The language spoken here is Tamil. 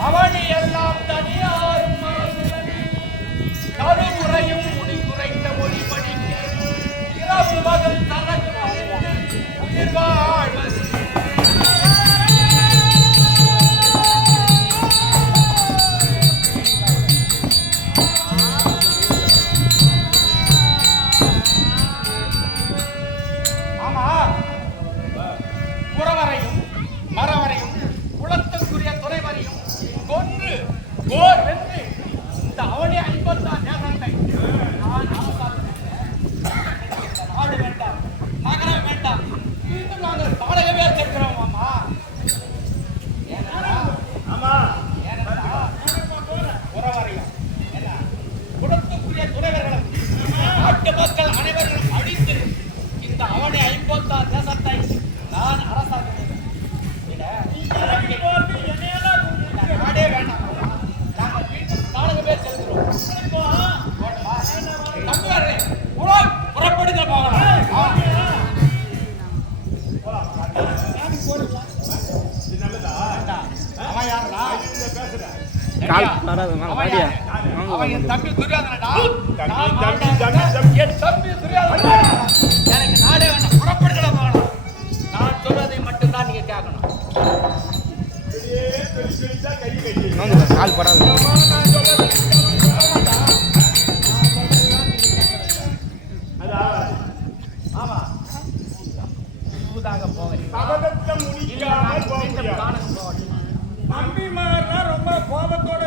அவனி எல்லாம் தனியாரும் கருமுறையும் முடி குறைந்த மொழி படிக்க இரவு மகள் தனக்கு அறிந்து உயிர் வாழ்வது. ஆமா கோர் வென்று இந்த அவனி ஐம்பத்தாம் நேரத்தை நான் நாடு வேண்டாம் நகரம் வேண்டாம் மீண்டும் நாங்கள் பாடகவே கேட்கிறோம் அம்மா ஆமா. ஏனென்றா புறவரையும் என்ன நாட்டு மக்கள் கால் படாது, மேல அவன் என். தம்பி துரியோதனடா. தம்பி, தம்பி, தம்பி, தம்பி. என் தம்பி துரியோதனன். எனக்கு நாடே வேண்டாம். புறப்படுகிற நான் சொல்வதை மட்டும்தான் நீங்க கேட்கணும். கால் படாது. புதாக போகிறேன் பகவத்த இல்ல முடிக்காமல் நான் போக மீண்டும் முடியாது காண போகட்டும் தம்பிமாரெல்லாம் ரொம்ப கோபத்தோட